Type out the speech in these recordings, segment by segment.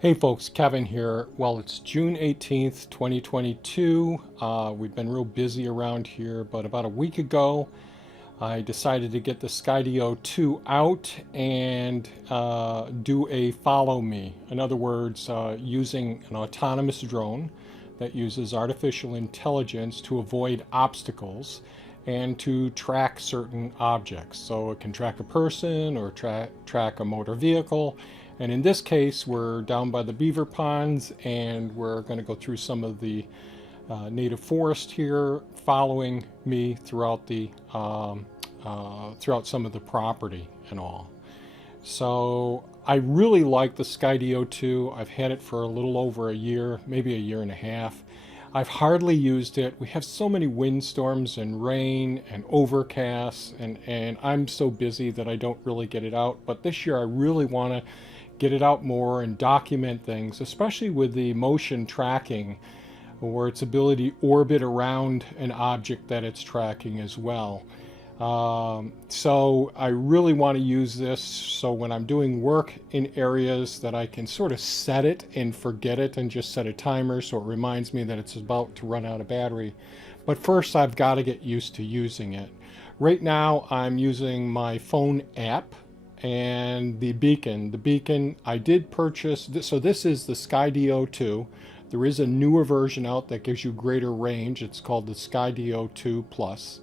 Hey folks, Kevin here. Well, it's June 18th, 2022. We've been real busy around here, but about a week ago, I decided to get the Skydio 2 out and do a follow me. In other words, using an autonomous drone that uses artificial intelligence to avoid obstacles and to track certain objects. So it can track a person or track a motor vehicle. And in this case, we're down by the beaver ponds and we're going to go through some of the native forest here, following me throughout throughout some of the property and all. So I really like the Skydio 2. I've had it for a little over a year, maybe a year and a half. I've hardly used it. We have so many windstorms and rain and overcasts, and I'm so busy that I don't really get it out. But this year I really want to get it out more and document things, especially with the motion tracking, or its ability to orbit around an object that it's tracking as well. So I really want to use this so when I'm doing work in areas that I can sort of set it and forget it and just set a timer so it reminds me that it's about to run out of battery. But first I've got to get used to using it. Right now I'm using my phone app and the beacon. The beacon I did purchase, so this is the Skydio 2. There is a newer version out that gives you greater range. It's called the Skydio 2 Plus.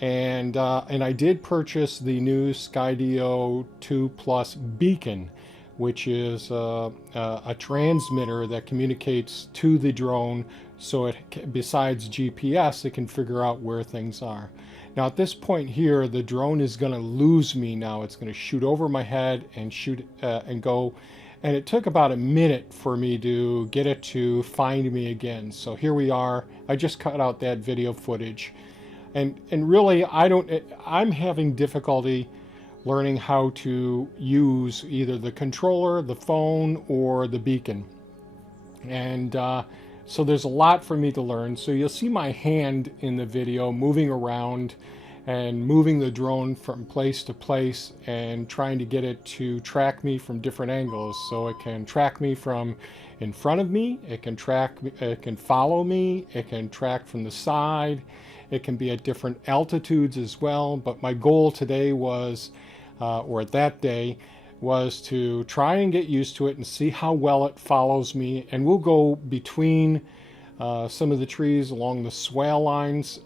And I did purchase the new Skydio 2 Plus beacon, which is a transmitter that communicates to the drone, so it, besides GPS, it can figure out where things are. Now at this point here, the drone is going to lose me now. It's going to shoot over my head and shoot and go. And it took about a minute for me to get it to find me again. So here we are. I just cut out that video footage. And really, I'm having difficulty learning how to use either the controller, the phone, or the beacon. And so there's a lot for me to learn. So you'll see my hand in the video moving around and moving the drone from place to place and trying to get it to track me from different angles. So it can track me from in front of me, it can follow me, it can track from the side. It can be at different altitudes as well, but my goal today was, or that day, was to try and get used to it and see how well it follows me. And we'll go between some of the trees along the swale lines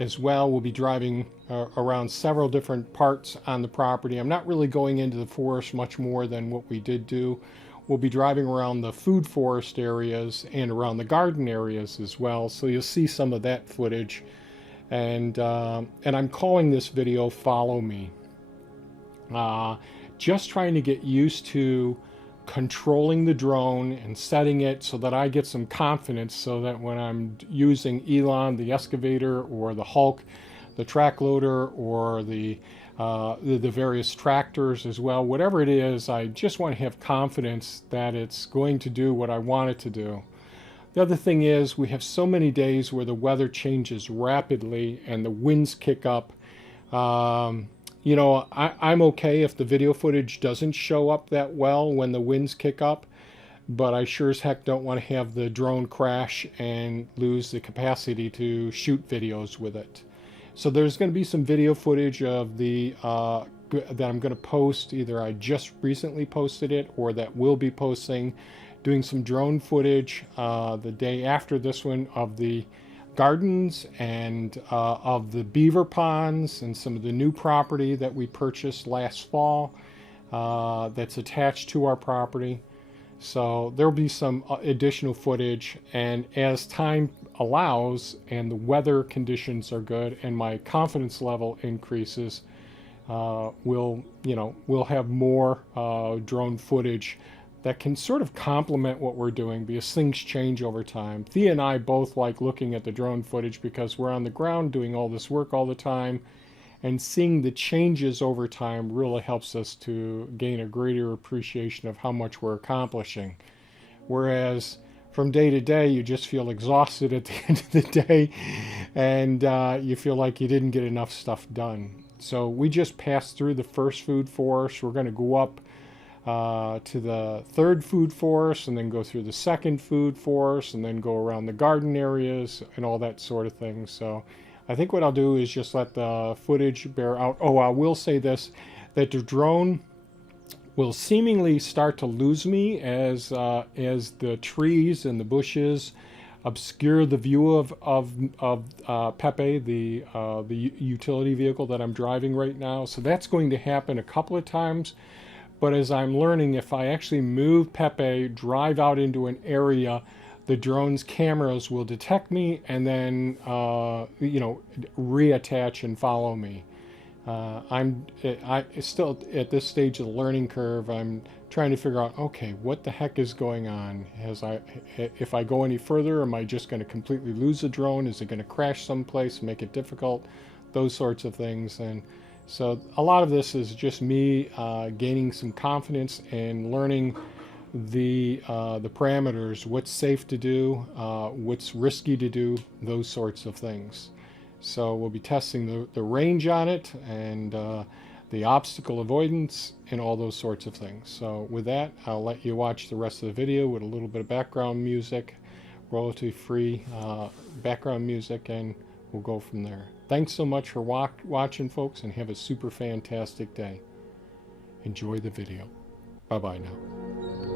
as well. We'll be driving around several different parts on the property. I'm not really going into the forest much more than what we did do. We'll be driving around the food forest areas and around the garden areas as well. So you'll see some of that footage. And I'm calling this video Follow Me. Just trying to get used to controlling the drone and setting it so that I get some confidence, so that when I'm using Elon, the excavator, or the Hulk, the track loader, or the various tractors as well, whatever it is, I just want to have confidence that it's going to do what I want it to do. The other thing is, we have so many days where the weather changes rapidly and the winds kick up. You know, I'm okay if the video footage doesn't show up that well when the winds kick up, but I sure as heck don't want to have the drone crash and lose the capacity to shoot videos with it. So there's going to be some video footage of the that I'm going to post. Either I just recently posted it or that we'll be posting, doing some drone footage the day after this one of the gardens and of the beaver ponds and some of the new property that we purchased last fall that's attached to our property. So there'll be some additional footage, and as time allows and the weather conditions are good and my confidence level increases, we'll have more drone footage that can sort of complement what we're doing, because things change over time. Thea and I both like looking at the drone footage because we're on the ground doing all this work all the time, and seeing the changes over time really helps us to gain a greater appreciation of how much we're accomplishing. Whereas from day to day, you just feel exhausted at the end of the day, and you feel like you didn't get enough stuff done. So we just passed through the first food forest. We're going to go up to the third food forest, and then go through the second food forest, and then go around the garden areas and all that sort of thing. So I think what I'll do is just let the footage bear out. Oh, I will say this, that the drone will seemingly start to lose me as the trees and the bushes obscure the view of Pepe, the utility vehicle that I'm driving right now. So that's going to happen a couple of times. But as I'm learning, if I actually move Pepe, drive out into an area, the drone's cameras will detect me and then, reattach and follow me. I still at this stage of the learning curve. I'm trying to figure out, okay, what the heck is going on? If I go any further, am I just going to completely lose the drone? Is it going to crash someplace, make it difficult? Those sorts of things. And so a lot of this is just me gaining some confidence and learning the parameters, what's safe to do, what's risky to do, those sorts of things. So we'll be testing the range on it and the obstacle avoidance and all those sorts of things. So with that, I'll let you watch the rest of the video with a little bit of background music, royalty-free background music, and we'll go from there. Thanks so much for watching, folks, and have a super fantastic day. Enjoy the video. Bye-bye now.